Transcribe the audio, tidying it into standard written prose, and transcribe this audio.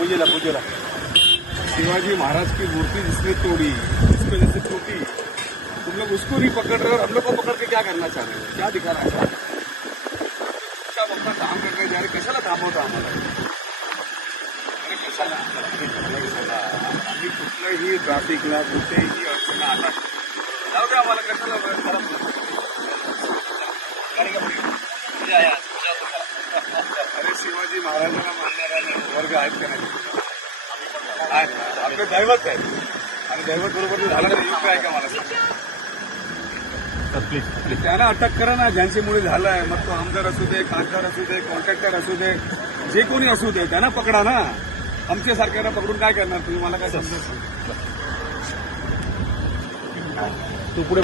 पूजेला पूजेला शिवाजी महाराज की मूर्ति जिसने तोड़ी इसको जैसे टूटी, तुम लोग उसको नहीं पकड़ रहे और हम लोग को पकड़ के क्या करना चाह रहे हो, क्या दिखाना चाह रहे हो? सब अपना काम करने जा रहे, कशाला थांबवता आम्हाला? अरे कशाला आम्ही कुठल्याही ट्रॅफिकला कुठेही अडचण आला जाऊ दे आम्हाला, कशाला गाडी का पुढे अरे शिवाजी महाराजांना मानणारा वर्ग आहेत का नाही? आपले दैवत आहे आणि दैवत बरोबर झालं तर युग आहे का मला प्लीज त्यांना अटक करा ना, ज्यांच्यामुळे झालंय. मग तो आमदार असू दे, खासदार असू दे, कॉन्ट्रॅक्टर असू दे, जे कोणी असू दे, त्यांना पकडा ना. आमच्यासारख्यांना पकडून काय करणार तुम्ही? मला काय समजत. तू पुढे